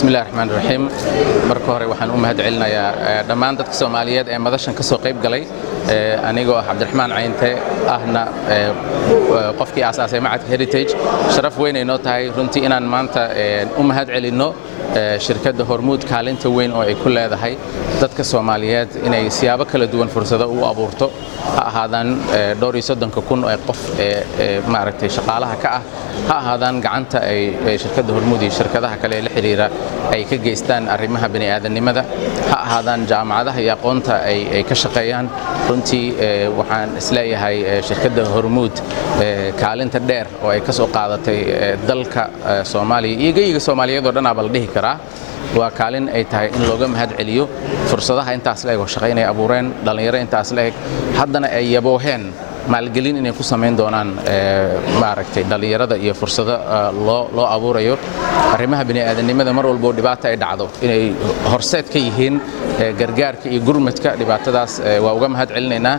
بسم الله الرحمن الرحيم marka hore waxaan u mahadcelinayaa dhammaan dadka Soomaaliyeed ee madashan ka soo qayb galay anigoo Cabdiraxmaan Cayinte ahna qofkii aasaasay Macadka Heritage sharaf weyn ay noo tahay runtii inaan maanta u mahadcelino shirkadda Hormuud kaalinta weyn oo ay ku leedahay dadka Soomaaliyeed inay siyaabo kala duwan fursado u abuurto ha ahaadaan dhowr iyo 30,000 oo qof maaragtay shaqaalaha ka ah ha ahaadaan gacanta ay shirkadda Hormuud iyo shirkadaha kale ee la xiriira ay ka geystaan arrimaha bini'aadanimada ha ahaadaan jaamacadaha iyo aqoonta ay ka shaqeeyaan runtii waxaan isleeyahay shirkadda Hormuud kaalinta dheer oo ay ka soo qaadatay dalka Soomaaliya iyo geeyiga Soomaaliyeed oo dhan abal dhihi karaa waa kaalin ay tahay in looga mahadceliyo fursadaha intaas la eeg oo shaqeynay abuureen dhalinyaro intaas la eeg haddana ay yabooheen maalgelin inay ku sameyn doonaan maaragtay dhalinyarada iyo fursado loo abuurayo arrimaha bini'aadanimada mar walba oo dhibaato ay dhacdo inay horseed ka yihiin gargaarka iyo gurmadka dhibaatadaas waa uga mahadcelinaynaa